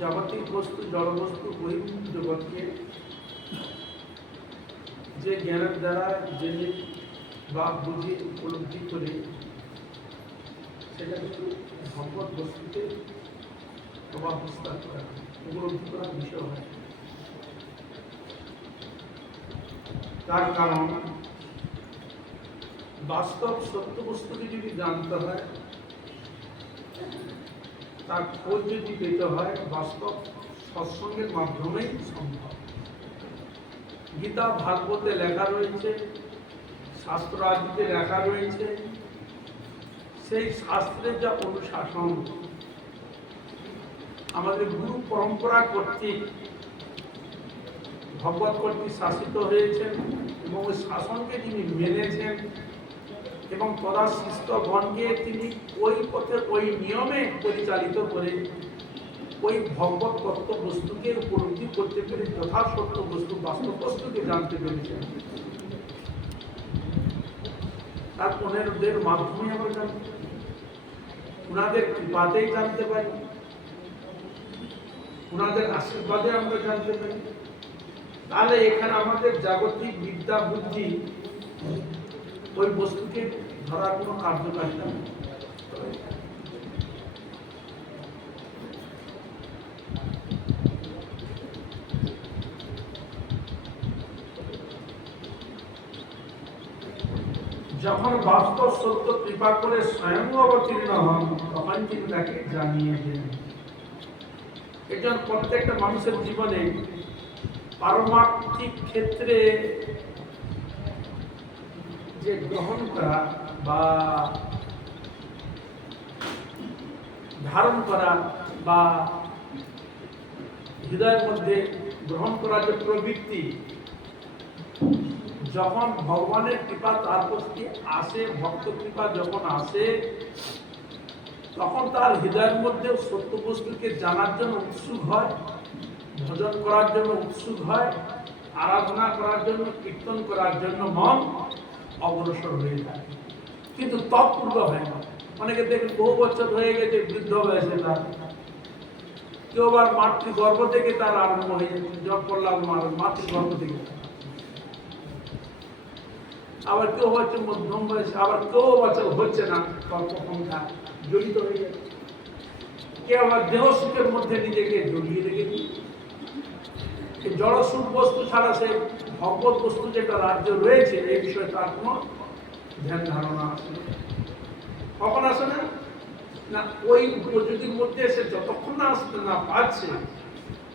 জাগতিক বস্তু, জড়বস্তু বহির্মুখ জগৎকে যে জ্ঞানের দ্বারা জেনে বা বুঝে উপলব্ধি করে সেটা কিন্তু ভগবত বস্তুতে প্রভাব বিস্তার করা, উপলব্ধি করার বিষয় হয়। তার কারণ, বাস্তব সত্য বস্তুকে যদি জানতে হয় তার খোঁজ যদি পেতে হয় বাস্তব সৎসঙ্গের মাধ্যমেই সম্ভব। গীতা ভাগবতে লেখা রয়েছে, শাস্ত্র আদিতে লেখা রয়েছে, সেই শাস্ত্রের যা অনুশাসন, আমাদের গুরু পরম্পরা কর্তৃক ভগবত কর্তৃক শাসিত হয়েছেন এবং ওই শাসনকে যিনি মেনেছেন এবং তদা শিষ্টগণকে তিনি ওই পথে, ওই নিয়মে পরিচালিত করে ওই ভগবত তত্ত্ব বস্তুকে উপলব্ধি করতে পেরে যথাসত্য বস্তু, বাস্তব বস্তুকে জানতে পেরেছেন। তার পনেরোদের মাধ্যমে আমরা পারি ওনাদের কৃপাতেই জানতে পারি। ওনাদের আশীর্বাদে আমরা জানতে পারি। তাহলে এখানে আমাদের জাগতিক বিদ্যা বুদ্ধি ওই বস্তুকে ধরার কোনো কার্যকারিতা। যখন বাস্তব সত্য কৃপা করে স্বয়ং অবতীর্ণ হন, তখন তিনি তাকে জানিয়ে দেন এই জন্য প্রত্যেকটা মানুষের জীবনে পারমার্থিক ক্ষেত্রে যে গ্রহণ করা বা ধারণ করা বা হৃদয়ের মধ্যে গ্রহণ করার যে প্রবৃত্তি, যখন ভগবানের কৃপা তার প্রতি আসে, ভক্ত কৃপা যখন আসে, তখন তার হৃদয়ের মধ্যে সত্য বস্তুকে জানার জন্য উৎসুক হয়, ভজন করার জন্য উৎসুক হয়, আরাধনা করার জন্য, কীর্তন করার জন্য মন অগ্রসর হয়ে যায়। কিন্তু তৎপূর্ব হয় না। অনেকে দেখেন বহু বছর হয়ে গেছে, বৃদ্ধ বয়সে তার। কেউ আবার মাতৃগর্ভ থেকে তার আরম্ভ হয়ে যাচ্ছে জব করলাম মাতৃগর্ভ থেকে। আবার কেউ হচ্ছে মধ্যম বয়সে, আবার কেউ বছর হচ্ছে না সংখ্যা জড়িত হয়ে যাচ্ছে কেউ আবার দেহ সুখের মধ্যে নিজেকে জড়িয়ে রেখেছে। এই জড় বস্তু ছাড়া সে ভগবত বস্তু যেটা রাজ্য রয়েছে, এই বিষয়ে তার কোনো ধ্যান ধারণা আছে। কখন আসে না? না, ওই উপযোগীর মধ্যে সে যতক্ষণ না আসতে না পারছে,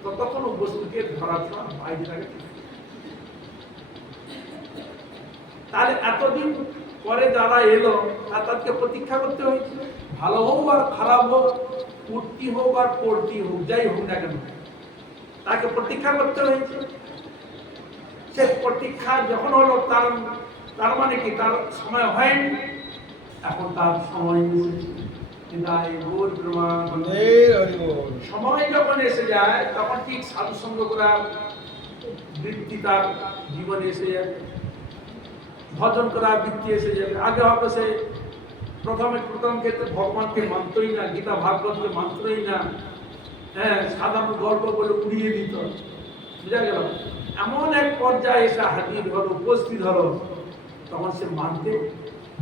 ততক্ষণ ও বস্তুকে ধরা ছোঁয়া বাইরে থাকে। তাহলে এতদিন পরে যারা এলো আর তাদেরকে প্রতীক্ষা করতে হয়েছে, ভালো হোক আর খারাপ হোক, কুর্তি হোক আর পড়তি হোক, যাই হোক না কেন। তাকে প্রতীক্ষা করতে হয়েছে। সে প্রতীক্ষা যখন হলো তার তার মানে কি? তার সময় হয়নি। এখন তার সময়। সময় যখন এসে যায় তখন ঠিক সাধু সঙ্গ করা বৃত্তি তার জীবনে এসে যাবে। ভজন করা বৃত্তি এসে যাবে। আগে হবে সে প্রথমে প্রথম ক্ষেত্রে ভগবানকে মানতই না গীতা ভাগবতকে মানতই না। হ্যাঁ সাধারণ গল্প বলে উড়িয়ে দিত। বুঝা গেল? এমন এক পর্যায়ে এসে হাজির হলো, উপস্থিত হলো। তখন সে মানতে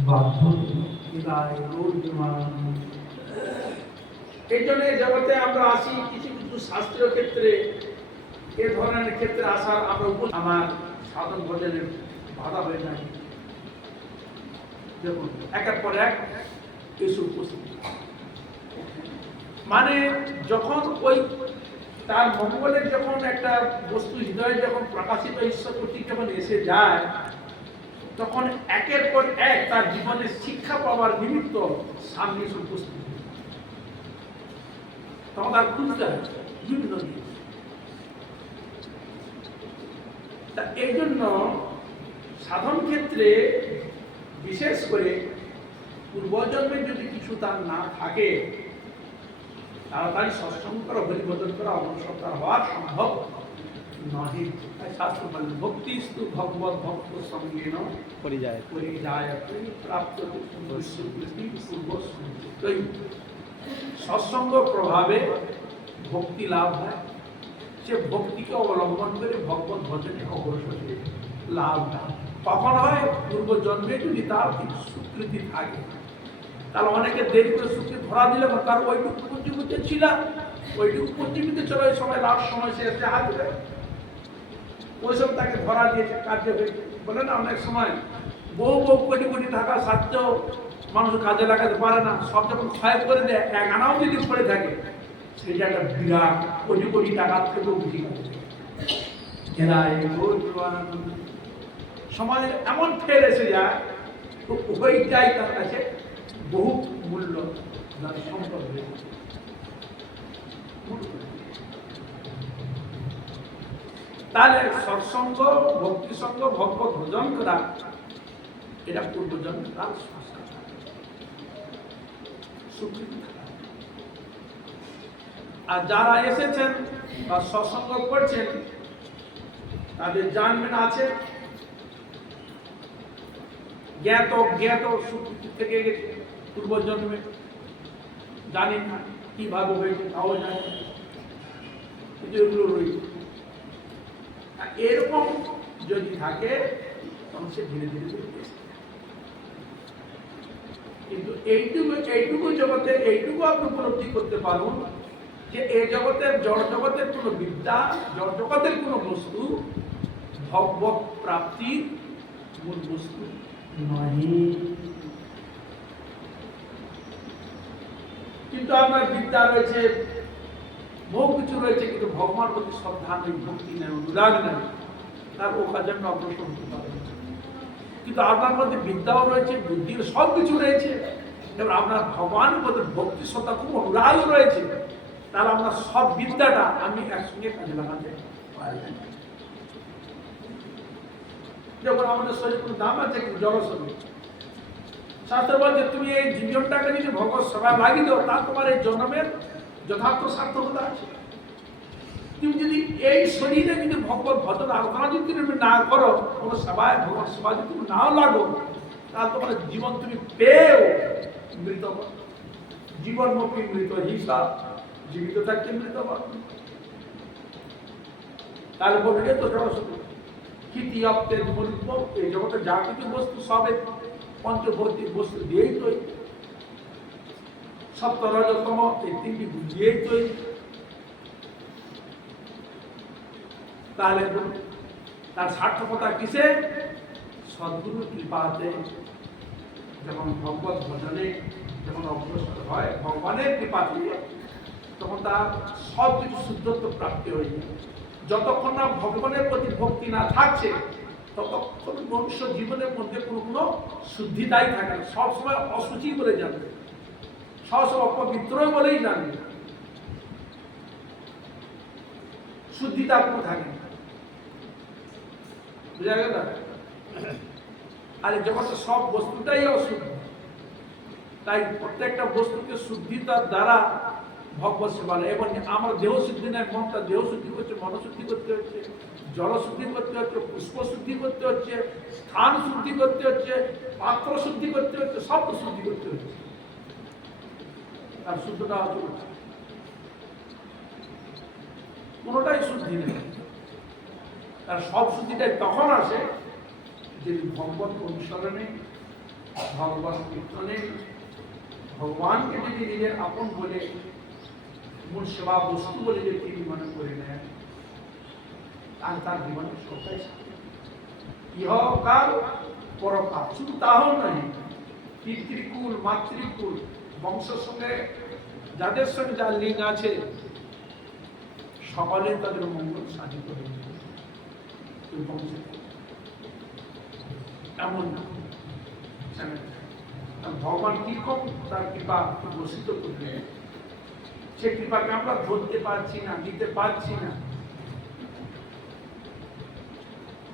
বাধ্য। এই জন্য জগতে আমরা আসি কিছু কিছু শাস্ত্রীয় ক্ষেত্রে। এ ধরনের ক্ষেত্রে আসার আমরা আমার সাধন ভজনের বাধা হয়ে যায়। দেখুন, একের পর এক এসে উপস্থিত। মানে যখন ওই তার মঙ্গলের যখন একটা বস্তু হৃদয়ে যখন প্রকাশিত ঈশ্বর কর্তৃক যখন এসে যায়, তখন একের পর এক তার জীবনে শিক্ষা পাওয়ার নিমিত্ত সামনে উপস্থিত তখন তার খুঁজতে তা এই জন্য সাধন ক্ষেত্রে বিশেষ করে পূর্বজন্মে যদি কিছু তার না থাকে তাড়াতাড়ি সৎসঙ্গ করা হরিভজন করা অবসর হওয়া সম্ভব নহে। তাই শাস্ত্র বলেন ভক্তি স্তু ভগবত ভক্ত সঙ্গেন করে যায় পরিজায়তে প্রাপ্ত পূর্ব সৎসঙ্গ প্রভাবে ভক্তি লাভ হয়। সে ভক্তিকে অবলম্বন করে ভগবত ভজনে অগ্রসর লাভ হয়। তখন হয়? পূর্ব জন্মে যদি তার কিছু স্বীকৃতি থাকে তাহলে অনেকে দেরি করে স্বীকৃতি ধরা দিলে তার ওইটুকু পুঞ্জীবিতে ছিল ওইটুকু পুঞ্জীবিতে চলে ওই সময় লাস্ট সময় সে এসে আসবে। ওইসব তাকে ধরা দিয়েছে হয়েছে বলে না, অনেক সময় বহু বহু কোটি কোটি টাকা সাথেও মানুষ কাজে লাগাতে পারে না। সব যখন ক্ষয় করে দেয়, এক আনাও যদি পড়ে থাকে, সেটা একটা বিরাট কোটি কোটি টাকার থেকেও কাজ প্রেমানন্দ সময় এমন ফের এসে যায় ওইটাই তার কাছে। বহু মূল্য তার সম্পদ যায়। তাহলে সৎসঙ্গ ভক্তি সঙ্গ ভগবত ভোজন করা এটা পূর্বজন্ম তার। আর যারা এসেছেন বা সৎসঙ্গ করছেন, তাদের জানবেন আছে। জ্ঞাত জ্ঞাত স্বীকৃতি থেকে গেছে। পূর্বজন্মে জানি না কীভাবে হয়েছে, তাও জানি কিন্তু এগুলো রয়েছে। এরকম যদি থাকে, তখন সে ধীরে ধীরে ধীরে কিন্তু এইটুকু এইটুকু জগতে, এইটুকু আপনি উপলব্ধি করতে পারুন যে এই জগতের, জড় জগতের কোনো বিদ্যা, জড় জগতের কোনো বস্তু ভগবত প্রাপ্তির মূল বস্তু নয় কিন্তু আপনার বিদ্যা রয়েছে, বহু কিছু রয়েছে, কিন্তু ভগবান প্রতি শ্রদ্ধা নেই, ভক্তি নেই, অনুরাগ নেই। তার ওখার জন্য অগ্রসর হতে পারে। কিন্তু আপনার মধ্যে বিদ্যাও রয়েছে বুদ্ধির সব কিছু রয়েছে। এবার আপনার ভগবানের মধ্যে ভক্তি, শ্রদ্ধা, খুব অনুরাগও রয়েছে। তাহলে আপনার সব বিদ্যাটা আমি একসঙ্গে কাজে লাগাতে পারি যখন আমাদের শরীর কোনো দাম আছে কিন্তু শাস্ত্র বলছে তুমি এই জীবনটাকে যদি ভগবত সেবা লাগিয়ে দাও, তা তোমার এই জন্মের যথার্থ সার্থকতা আছে তুমি যদি এই শরীরে যদি ভগবত ভজন আরাধনা যদি তুমি না করো কোনো সেবায়, ভগবত সেবা যদি তুমি নাও লাগো, তাহলে তোমার জীবন তুমি পেয়েও মৃত জীবন জীবনমুখী মৃত হিসাব জীবিত থাকতে মৃত। তাহলে বলবে তো সরস্বতী কীর্তি অপ্তের মূল্য এই জগতে যা কিছু বস্তু সবে পঞ্চভৌতিক বস্তু দিয়েই তৈরি সপ্ত রজতম এই তিনটি গুণ দিয়েই তৈরি তাহলে তার সার্থকতা কিসে? সদ্গুরু কৃপাতে। যখন ভগবত ভজনে যখন অগ্রসর হয়, ভগবানের কৃপা দিয়ে তখন তার সব কিছু শুদ্ধত্ব প্রাপ্তি হয়ে যায়। যতক্ষণ না ভগবানের প্রতি ভক্তি না থাকছে ততক্ষণ মনুষ্য জীবনের মধ্যে কোনো কোনো শুদ্ধিতাই থাকে না। সবসময় অসুচি বলে জানবে। সবসময় অপবিত্র বলেই জানবে। শুদ্ধিতা কোনো থাকে না। বুঝা গেল আর জগতে সব বস্তুটাই অশুদ্ধ, তাই প্রত্যেকটা বস্তুকে শুদ্ধিতার দ্বারা ভগবত সেবা এবং আমার দেহ শুদ্ধি নেয় মনটা দেহ শুদ্ধি করছে মন শুদ্ধি করতে হচ্ছে। জল শুদ্ধি করতে হচ্ছে পুষ্প শুদ্ধি করতে হচ্ছে স্থান শুদ্ধি করতে হচ্ছে পাত্র শুদ্ধি করতে হচ্ছে সব শুদ্ধি করতে হচ্ছে তার শুদ্ধটা কোথায়? কোনোটাই শুদ্ধি নেই তার সব শুদ্ধিটাই তখন আসে যদি ভগবত অনুসরণে, ভগবত কীর্তনে, ভগবানকে যদি নিজের আপন বলে, মূল সেবা বস্তু বলে যদি তিনি মনে করে নেন তাহলে তার জীবনে সবটাই ইহকাল পরকাল। শুধু নয় পিতৃকুল, মাতৃকুল বংশের সঙ্গে যাদের সঙ্গে যার লিঙ্ক আছে সকলে তাদের মঙ্গল সাধিত ভগবান কীরকম তার কৃপা বসিত করবে। সে কৃপাকে আমরা ধরতে পারছি না, দিতে পারছি না।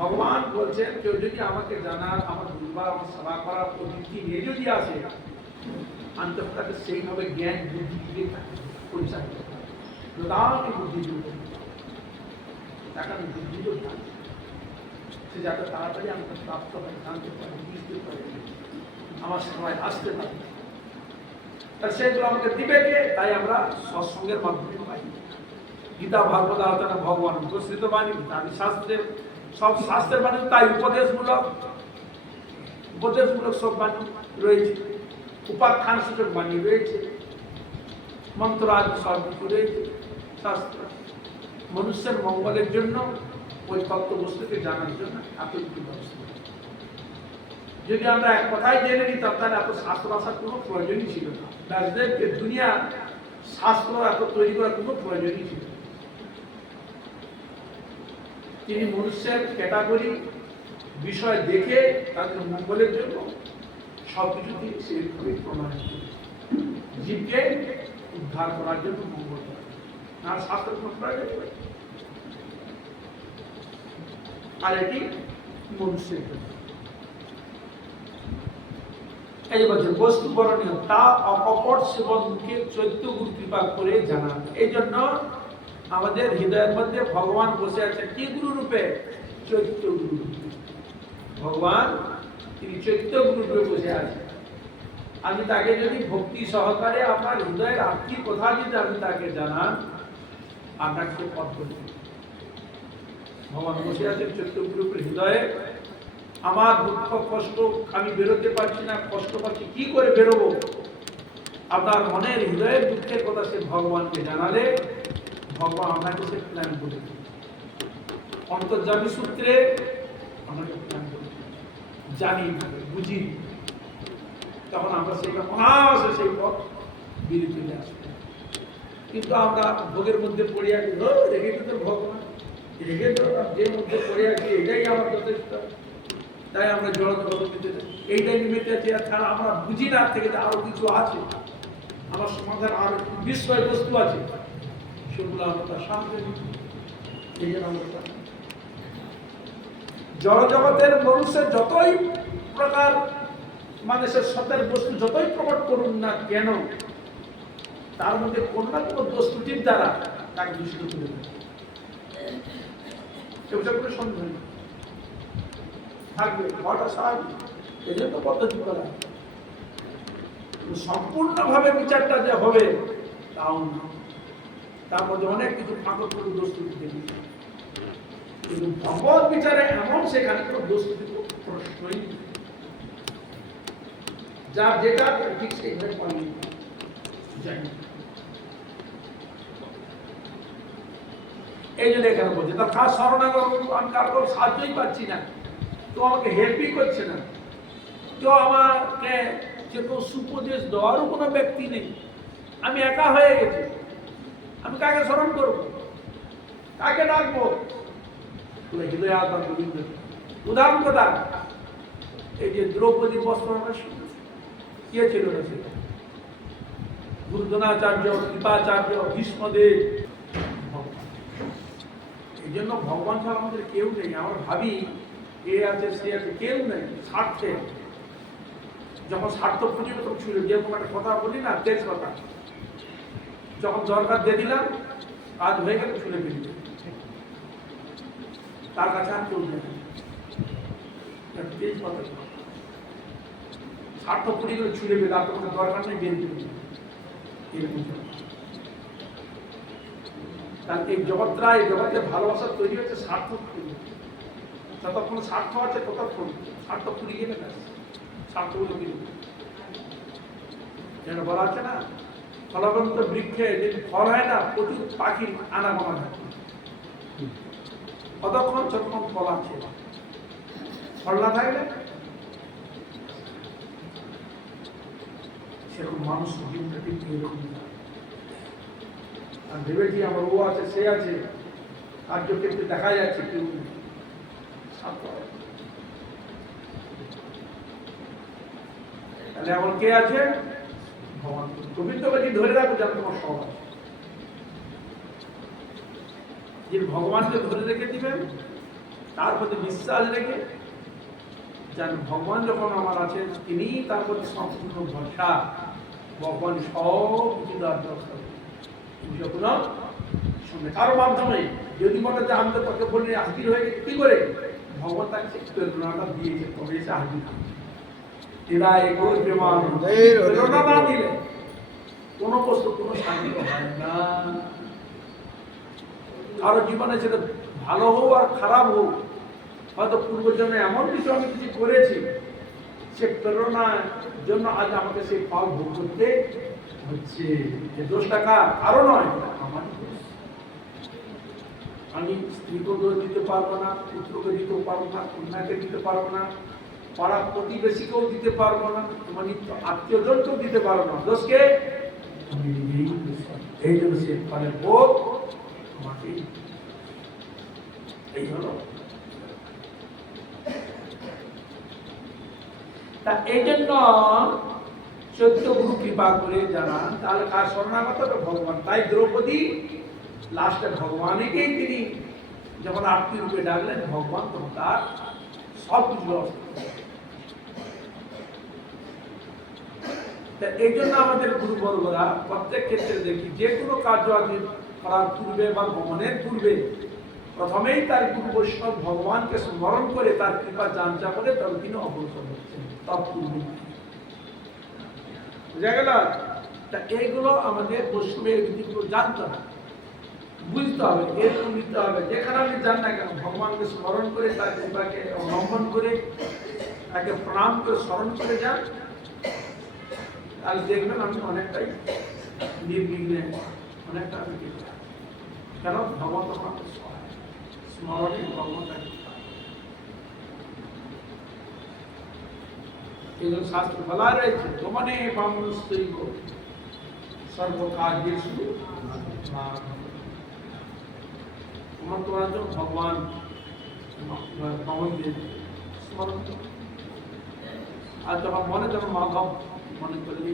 ভগবান বলছেন, কেউ যদি আমাকে জানার, আমার দুর্বার আমার সেবা করার প্রবৃত্তি নিয়ে যদি আসে আমি তো সেইভাবে জ্ঞান, বুদ্ধি দিয়ে পরিচয় করতে বুদ্ধি তাকে আমি বুদ্ধি সে যাতে তাড়াতাড়ি আমাকে প্রাপ্ত হয় জানতে পারে বুঝতে পারে আমার সময় আসতে পারে। আর সেগুলো আমাকে দিবে কে, তাই আমরা সৎসঙ্গের মাধ্যমে পাই। গীতা, ভাগবত, আলোচনা, ভগবান, উপস্থিত বাণী আমি শাস্ত্রের সব শাস্ত্রের বাণী, তাই উপদেশমূলক উপদেশমূলক সব বাণী রয়েছে। উপাখ্যান সূচক বাণী রয়েছে। মন্ত্র আদি সব কিছু রয়েছে। শাস্ত্র। মনুষ্যের মঙ্গলের জন্য, ওই তত্ত্ব বস্তুকে জানার জন্য এত কিছু ব্যবস্থা যদি আমরা এক কথাই জেনে নিতাম তাহলে এত শাস্ত্র আসার কোনো প্রয়োজনই ছিল না। ব্যাসদেবকে দুনিয়া শাস্ত্র এত তৈরি করার কোনো প্রয়োজনই ছিল না। তিনি মনুষ্যের ক্যাটাগরি বিষয় দেখে তাদের মঙ্গলের জন্য সব কিছু তিনি সেইভাবে প্রমাণ জীবকে উদ্ধার করার জন্য মঙ্গল না শাস্ত্র প্রয়োজন আর এটি মনুষ্যের এই বলছে বস্তু বরণীয়, তা অকপট সেবন মুখে চৈত্য গুরু কৃপা করে জানান। এই জন্য আমাদের হৃদয়ের মধ্যে ভগবান বসে আছে। কি গুরু রূপে চৈত্য গুরু ভগবান তিনি চৈত্য গুরু রূপে বসে আছেন আমি তাকে যদি ভক্তি সহকারে আপনার হৃদয়ের আত্মীয় কথা যদি আমি তাকে জানান আপনাকে পথ ভগবান বসে আছেন চৈত্য গুরু হৃদয়ে। আমার দুঃখ, কষ্ট, আমি বেরোতে পারছি না, কষ্ট পাচ্ছি, কি করে বেরোবো? আপনার মনের হৃদয়ের দুঃখের কথা সে ভগবানকে জানালে ভগবান আপনাকে সে প্ল্যান করে অন্তর্জামী সূত্রে আমাকে প্ল্যান করে জানি বুঝি তখন আমরা সেটা অনায়াসে সেই পথ বেরিয়ে চলে আসব কিন্তু আমরা ভোগের মধ্যে পড়ে আছি। "ও, রেখে তো ভগবান রেখে তো যে মধ্যে পড়ে আছি এটাই আমার যথেষ্ট। তাই আমরা জড়গত পেতে এইটাই নিমিত্তে আছি ছাড়া আমরা বুঝি না থেকে আরও কিছু আছে। আমার সমাধান আর বিস্ময় বস্তু আছে। আমরা সামনে এই তা- মানুষের যতই প্রকার, মানুষের সতের বস্তু যতই প্রকট করুন না কেন, তার মধ্যে কোন না কোনো দোষ ত্রুটির দ্বারা তাকে দূষিত করে সন্দেহ নেই। থাকবে জন্য পদ্ধতি করা সম্পূর্ণভাবে বিচারটা যে হবে, তাও না তার মধ্যে অনেক কিছু করে ত্রুটি দেখি কিন্তু ভগবত বিচারে এমন সেখানে কোনো ত্রুটি প্রশ্নই যেটা ঠিক সেইভাবে পালন এই জন্য এখানে বলছে তার শরণাগত? আমি কার কোনো সাহায্যই পাচ্ছি না। তো আমাকে হেল্পই করছে না। তো আমাকে যে কোনো সুপদেশ দেওয়ারও কোনো ব্যক্তি নেই। আমি একা হয়ে গেছি। আমি কাকে স্মরণ করব? কাকে ডাকবো? হৃদয় আত্মা গোবিন্দ উদাহরণ কথা এই যে দ্রৌপদী বস্ত্র কে ছিল না সেটা? গুরুদনাচার্য কৃপাচার্য, ভীষ্মদেব। এই জন্য ভগবান ছাড়া আমাদের কেউ নেই। আমরা ভাবি, এ আছে, সে আছে, কেউ নেই, স্বার্থে। যখন স্বার্থ পুঁজি তখন ছিল যেরকম একটা কথা বলি না, তেজ কথা। যখন দরকার দিয়ে দিলাম কাজ হয়ে গেলে ছুলে ফেলি তার কাছে আর স্বার্থ পুঁজি করে ছুলে ফেলে, আর তোমাকে দরকার নেই এরকম। এই জগৎটা, এই ভালোবাসা তৈরি তৈরি হচ্ছে। যতক্ষণ স্বার্থ আছে, ততক্ষণ স্বার্থ পুরি গেলে স্বার্থগুলো বিলুপ্ত যেন বলা আছে না ফলবন্ত বৃক্ষে, যদি ফল হয় না, প্রচুর পাখির আনাগোনা থাকে কতক্ষণ, যতক্ষণ ফল আছে? ফল না থাকলে? সেরকম মানুষ আর ভেবেছি আমার ও আছে, সে আছে। কার্যক্ষেত্রে দেখা যাচ্ছে, কেউ। তাহলে এখন কে আছে? যদি ধরে রাখো তোমার সব আছে ভগবানকে ধরে রেখে দিবেন, তার প্রতি বিশ্বাস রেখে যেন ভগবান যখন আমার আছেন তিনি তার প্রতি সম্পূর্ণ ভরসা ভগবান সব কিছু। যখন কারও মাধ্যমে যদি মনে যে আমি তোকে বলি হাজির হয়ে গেছি, কি করে ভগবান তাকে প্রেরণাটা দিয়েছে তবে হাজির। এরা প্রেমান প্রেরণা না দিলে কোনো বস্তু কোনো শান্তি হয় না। কারও জীবনে সেটা ভালো হোক আর খারাপ হোক হয়তো পূর্বজন্মে এমন কিছু আমি কিছু করেছি সে প্রেরণার জন্য আজ আমাকে সেই ফল ভোগ করতে হচ্ছে। যে দোষ টাকা আরও নয় আমার আমি স্ত্রীকেও দোষ দিতে পারব না পুত্রকে দিতে পারব না কন্যাকে দিতে পারব না। পাড়া প্রতিবেশীকেও দিতে পারব না মানে আত্মীয়জনকেও দিতে পারব না। দোষকে। এই জন্য সে ফলের ভোগ আমাকেই এই হলো। তা এই জন্য সত্য গুরু কৃপা করে জানান, তাহলে কার শরণাগত? ভগবান। তাই দ্রৌপদী লাস্টে ভগবানকেই তিনি যখন আরতি রূপে ডাকলেন, ভগবান তখন তার সব কিছু ব্যবস্থা করলেন। তা এই জন্য আমাদের গুরুবর্গরা প্রত্যেক ক্ষেত্রে দেখি যে কোনো কার্য আদি করার বা ভ্রমণের প্রথমেই তার ভগবানকে স্মরণ করে তার কৃপা করে তবে তিনি অগ্রসর হচ্ছেন বুঝা গেল? তা এইগুলো আমাদের রীতিগুলো জানতে হবে, বুঝতে হবে, এরকম নিতে হবে। যেখানে আপনি যান না কেন, ভগবানকে স্মরণ করে তার কৃপাকে অবলম্বন করে, তাকে প্রণাম করে স্মরণ করে যান। তাহলে দেখবেন আপনি অনেকটাই নির্বিঘ্নে অনেকটা আপনি পেয়ে যাবেন। কেন ভগবান তখন আপনার সহায় স্মরণে ভগবান তাকে এগুলো শাস্ত্র বলা রয়েছে তোমানে বামস্ত্রীগ সর্বকার্যেষু তোমার তোমার জন্য ভগবান ভগবানকে স্মরণ করো। আর যখন মনে যখন মাধব মনে করলি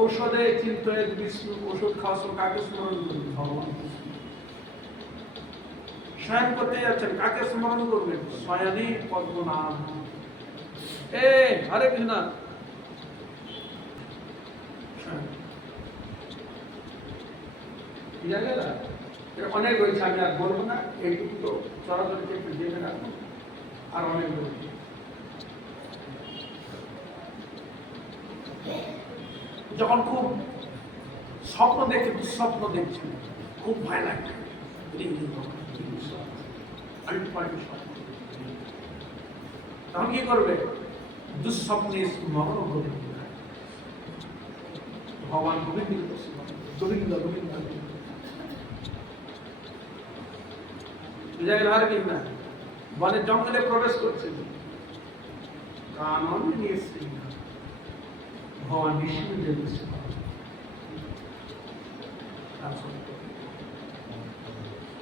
ঔষধে চিন্তয়ে বিষ্ণু ওষুধ খাওয়ার কাকে স্মরণ করবে? ভগবান শয়ন করতে যাচ্ছেন, কাকে স্মরণ করবেন পদ্মনাম এ, হরে কৃষ্ণ। অনেক রয়েছে, আমি আর বলব না। এইটুকু তো চলাচল একটু দেখে আর অনেক রয়েছে। যখন খুব স্বপ্ন দেখে, দুঃস্বপ্ন দেখছেন খুব ভয় লাগছে। তখন কি করবে? দুঃস্বপ্নে স্মরণ করবে ভগবান গোবিন্দ গোবিন্দ গোবিন্দ। বুঝা গেল আর কি না? বনে জঙ্গলে প্রবেশ করছে। কানন নিয়ে এসছে ভগবান বিষ্ণু যে দৃশ্য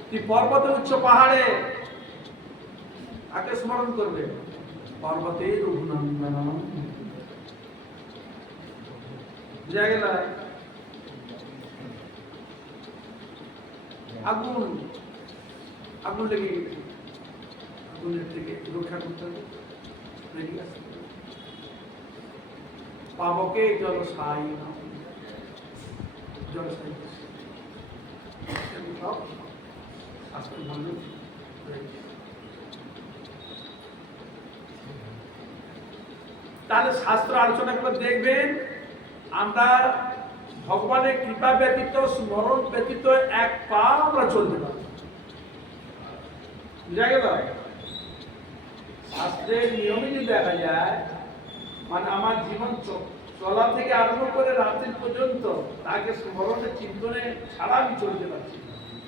তুই পর্বতে উচ্চ পাহাড়ে? কাকে স্মরণ করবে? পর্বতে রঘুনন্দন গেল? আগুন। আগুন লেগে আগুনের থেকে রক্ষা করতে হবে। পাবকে তাহলে শাস্ত্র আলোচনা করে দেখবেন, আমরা ভগবানের কৃপা ব্যতীত, স্মরণ ব্যতীত এক পা আমরা চলতে পারি বুঝা গেল? শাস্ত্রের নিয়মে যদি দেখা যায় মানে আমার জীবন চলা থেকে আরম্ভ করে রাত্রি পর্যন্ত তাকে স্মরণে, চিন্তনে ছাড়া আমি চলতে পারছি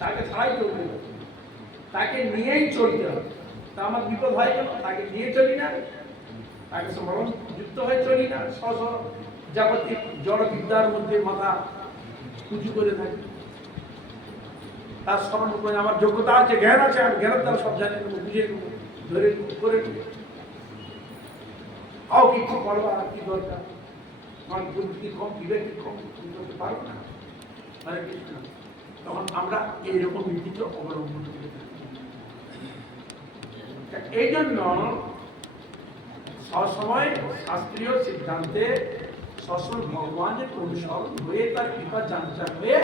তাকে ছাড়াই চলতে পারছি তাকে নিয়েই চলতে হবে। তা আমার বিপদ হয় কেন? তাকে নিয়ে চলি না। তাকে স্মরণ যুক্ত হয়ে চলি না। স্ব যাবতীয় জড়বিদ্যার মধ্যে মাথা উঁচু করে থাকি। তার স্মরণ করে আমার যোগ্যতা আছে, জ্ঞান আছে, আমি জ্ঞানের দ্বারা সব জানি বুঝে নেব ধরে করে নেব আও কি কি আর কি দরকার? আমার বুদ্ধি কম, বিবেক কম? তুমি করতে পারব না। হরে কৃষ্ণ। তখন আমরা এইরকম নীতিকে অবলম্বন করে থাকি এই জন্য সবসময় শাস্ত্রীয় সিদ্ধান্তে সবসময় ভগবানের অনুসরণ হয়ে তার কৃপা জানচা হয়ে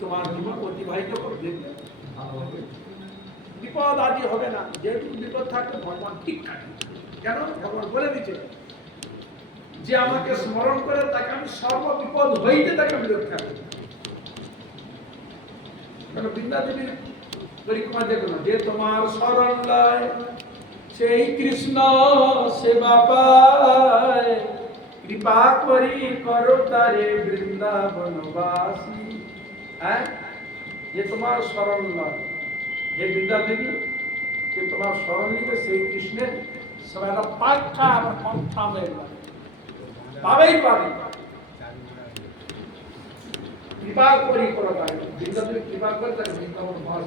তোমার জীবন অতিবাহিত করে দেখবে ভালো হবে। বিপদ আদি হবে না। যেহেতু বিপদ থাকলে ভগবান ঠিক থাকে। কেন? ভগবান বলে দিচ্ছে যে আমাকে স্মরণ করে তাকে আমি সর্ব বিপদ হইতে তাকে আমি রক্ষা করি বৃন্দা দেবীর পরিক্রমা দেখো যে তোমার স্মরণ লয়, সেই কৃষ্ণ সেবা পায়। কৃপা করি করো তারে বৃন্দাবনবাসী হ্যাঁ? যে তোমার স্মরণ লয়। হে বৃন্দা দেবী, যে তোমার স্মরণ নিবে সেই কৃষ্ণের পাক্কা আমার কনফার্ম হয়ে গেল। পাবেই পাবে। কৃপা করি করো তারে বৃন্দাবনে কৃপা করে বৃন্দাবন বাস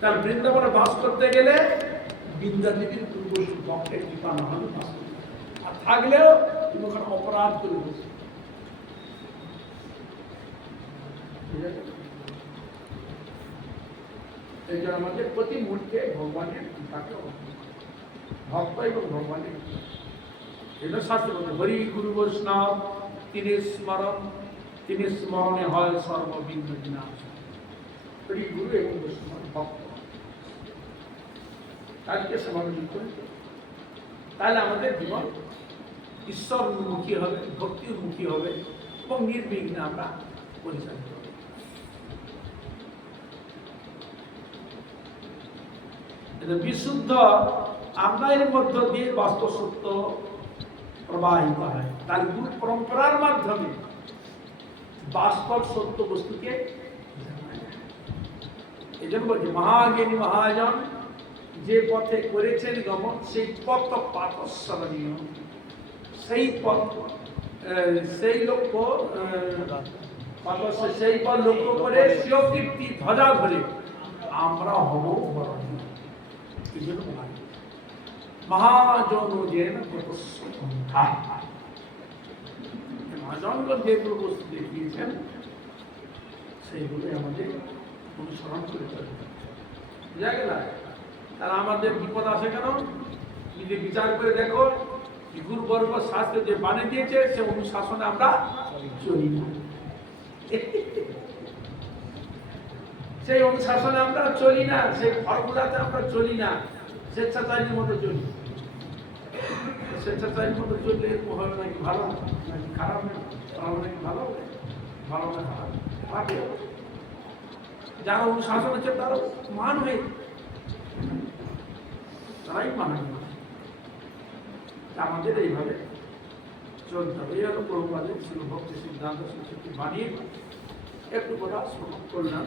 তার বৃন্দাবনে বাস করতে গেলে বিদ্যা দেবীর পূর্ব কৃপা না হলে বাস। আর থাকলেও তুমি ওখানে অপরাধ করে বসে এই জন্য আমাদের প্রতি মুহূর্তে ভগবানের কৃপাকে। ভক্ত এবং ভগবানের জন্য শাস্ত্র হরি গুরু বৈষ্ণব, তিনি স্মরণ, তিনি স্মরণে হয় সর্ববিঘ্ন বিনাশ। হরি গুরু এবং বৈষ্ণব ভক্ত। তাদেরকে সমালোচন করে, তাহলে আমাদের জীবন ঈশ্বর মুখী হবে ভক্তি মুখী হবে এবং নির্বিঘ্নে আমরা পরিচালিত হবে। এটা আপনার মধ্য দিয়ে বাস্তব সত্য প্রবাহিত হয়। তার গুরু পরম্পরার মাধ্যমে বাস্তব সত্য বস্তুকে জানা যায়। এই জন্য বলছি মহাজ্ঞানী মহাজন যে পথে করেছেন গমন, সেই পথ পাতস্মরণীয় সেই পথ সেই লক্ষ্য সেই পথ লক্ষ্য করে স্বীয় কীর্তি ধ্বজা ধরে আমরা হব বরণীয় এই জন্য মহাজন যেন তপস্য যেগুলো আমাদের বিপদ আসে কেন নিজে বিচার করে দেখো যে গুরু বর্গ শাস্ত্রে যে বানে দিয়েছে সে অনুশাসনে আমরা চলি না সেই অনুশাসনে আমরা চলি না, সেই ফর্মুলাতে আমরা চলি না, স্বেচ্ছাচারীর মতো চলি। স্বেচ্ছাচারীর মতো চললে এরকম হবে নাকি ভালো নাকি খারাপ ভালো নাকি ভালো হবে? ভালো খারাপ যারা অনুশাসন হচ্ছে তারা মান হয়ে তারাই মানে আমাদের এইভাবে চলতে হবে। এই হলো শিল ভক্তি সিদ্ধান্ত শিক্ষা বানিয়ে একটু কথা করলাম